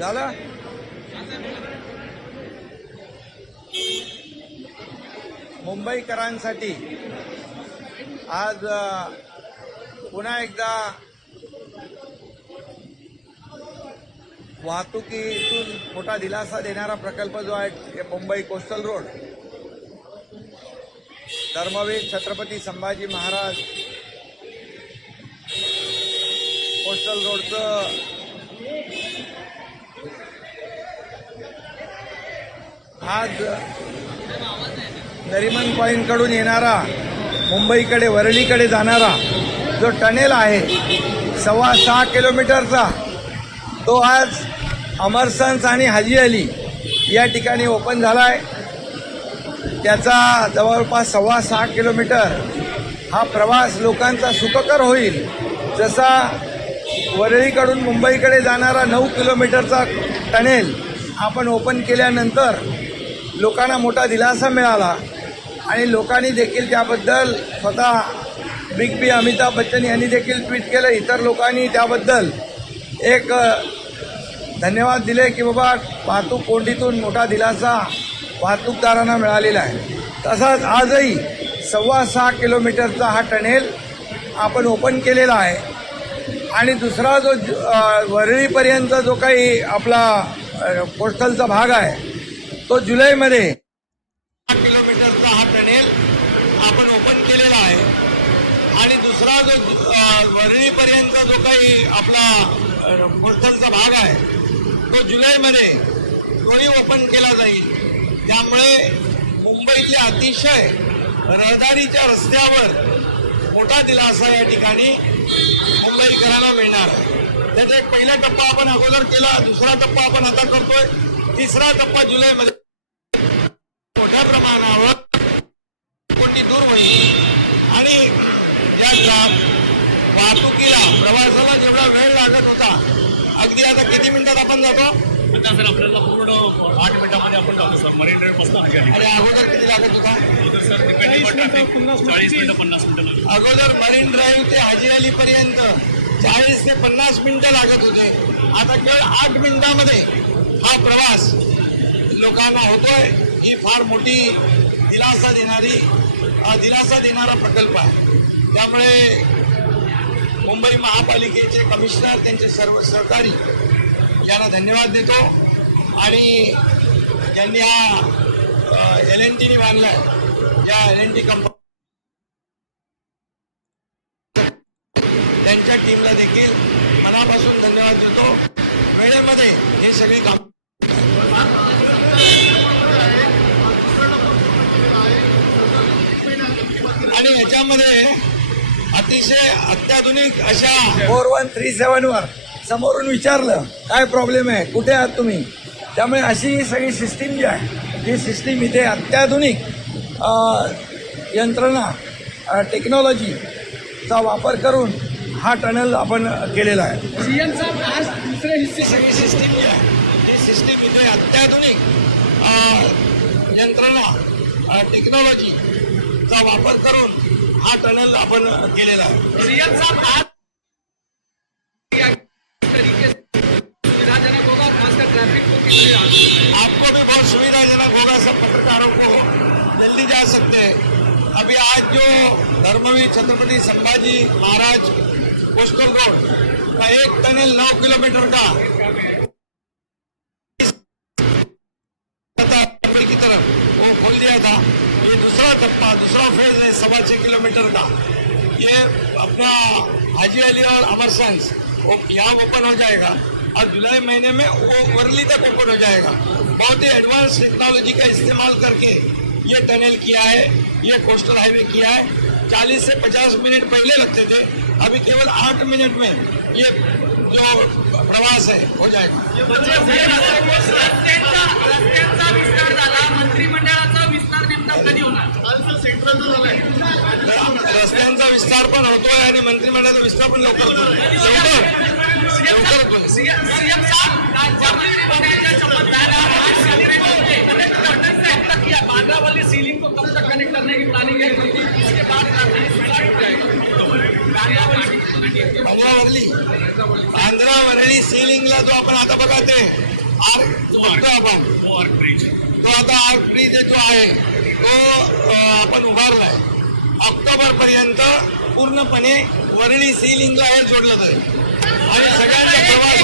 झालं? मुंबईकरांसाठी आज पुन्हा एकदा वाहतुकीतून मोठा दिलासा देणारा प्रकल्प जो आहे Mumbai coastal road. Dharmaveer Chhatrapati Sambhaji Maharaj coastal रोडचं आज नरिमन पॉईंटकडून येणारा मुंबईकडे वरळीकडे जाणारा जो टनेल आहे सव्वा सहा किलोमीटरचा तो आज अमरसन्स आणि हाजी अली या ठिकाणी ओपन झाला आहे त्याचा जवळपास सव्वा सहा किलोमीटर हा प्रवास लोकांचा सुखकर होईल. जसा वरळीकडून मुंबईकडे जाणारा नऊ किलोमीटरचा टनेल आपण ओपन केल्यानंतर लोकांना मोठा दिलासा मिळाला. आणि लोकांनी देखील त्याबद्दल स्वतः बिग बी अमिताभ बच्चन यांनी देखील ट्विट केलं. इतर लोकांनी त्याबद्दल एक धन्यवाद दिले की बाबा वाहतूक कोंडीतून मोठा दिलासा वाहतूकदारांना मिळालेला आहे. तसाच आजही सव्वा सहा किलोमीटरचा हा टनेल आपण ओपन केलेला आहे. आणि दुसरा जो वरळीपर्यंत जो काही आपला कोस्टलचा भाग आहे तो जुलैमध्ये किलोमीटरचा हा टनेल आपण ओपन केलेला आहे. आणि दुसरा जो वरळीपर्यंत जो काही आपला अ, कोस्टलचा भाग आहे तो जुलैमध्ये तोही ओपन केला जाईल. त्यामुळे मुंबईतल्या अतिशय रहदारीच्या रस्त्यावर मोठा दिलासा या ठिकाणी मुंबईकरांना मिळणार आहे. त्याचा एक पहिला टप्पा आपण अगोदर केला दुसरा टप्पा आपण आता करतोय. तिसरा टप्पा जुलैमध्ये मोठ्या प्रमाणावर कोटी दूर होईल. आणि या वाहतुकीला प्रवासाला जेवढा वेळ लागत होता अगदी आता किती मिनिटात आपण जातो? आता सर आपल्याला पूर्ण आठ मिनिटामध्ये आपण जातो सर. मरीन ड्राईव्हपासून आणि अगोदर किती लागत होता? अगोदर सर चाळीस मिनिटं पन्नास मिनिटं. अगोदर मरीन ड्राईव्ह ते हाजी अली पर्यंत चाळीस ते पन्नास मिनिटं लागत होते. आता केवळ आठ मिनिटामध्ये हा प्रवास लोकांना होतोय. ही फार मोठी दिलासा देणारी दिलासा देणारा प्रकल्प आहे. त्यामुळे मुंबई महापालिकेचे कमिशनर त्यांचे सर्व सहकारी यांना धन्यवाद देतो. आणि त्यांनी हा एल एन टीने बांधला आहे या एल एन टी कंपनी त्यांच्या टीमला देखील मनापासून धन्यवाद देतो. वेळेमध्ये हे सगळे काम आणि ह्याच्यामध्ये अतिशय अत्याधुनिक अशा फोर वन थ्री सेवन वर समोरून विचारलं काय प्रॉब्लेम आहे? कुठे आहात तुम्ही? त्यामुळे अशी ही सगळी सिस्टीम जी आहे ही सिस्टीम इथे अत्याधुनिक यंत्रणा टेक्नॉलॉजीचा वापर करून हा टनल आपण केलेला आहे. सीएम साहब आज दूसरे हिस्से सगळी सिस्टीम जी आहे ही सिस्टीम इथे अत्याधुनिक यंत्रणा अ, वापर करून हा टनल आपण केलेला आहे. लिए आपको भी बहुत सुविधाजनक होगा सब पत्रकारों को जल्दी जा सकते हैं। अभी आज जो धर्मवीर छत्रपति संभाजी महाराज कोस्टल रोड का एक टनल नौ किलोमीटर का था की तरफ़ वो खोल दिया था ये दूसरा टप्पा दूसरा फ़ेज़ है सवा छः किलोमीटर का। ये अपना हाजी अली और अमरसंस वो यहाँ ओपन हो जाएगा। और जुलाई महीने में वो वर्ली तक ओपन हो जाएगा। बहुत ही एडवांस टेक्नोलॉजी का इस्तेमाल करके ये टनल किया है, ये कोस्टल हाईवे किया है। 40 से 50 मिनट पहले लगते थे। अभी केवल 8 मिनट में ये जो प्रवास है हो जाएगा रस्त्यांचा विस्तार मंत्रिमंडळाचा विस्तार नेमका कधी होणार रस्त्यांचा विस्तार पण होतोय आणि मंत्रिमंडळाचा विस्तार पण लवकर लवकर. बांद्रा वाली सीलिंग को कब तक कनेक्ट करने की प्लानिंग है क्योंकि इसके बाद बांद्रा वरळी सिलिंगला जो आपण आता बघा ते आर्क बघतो आपण. तो आता आर्क ब्रिज जो आहे तो आपण उभारलाय. ऑक्टोबर पर्यंत पूर्णपणे वरळी सिलिंगला हे जोडलं जाईल. आणि सगळ्यांचा प्रवास.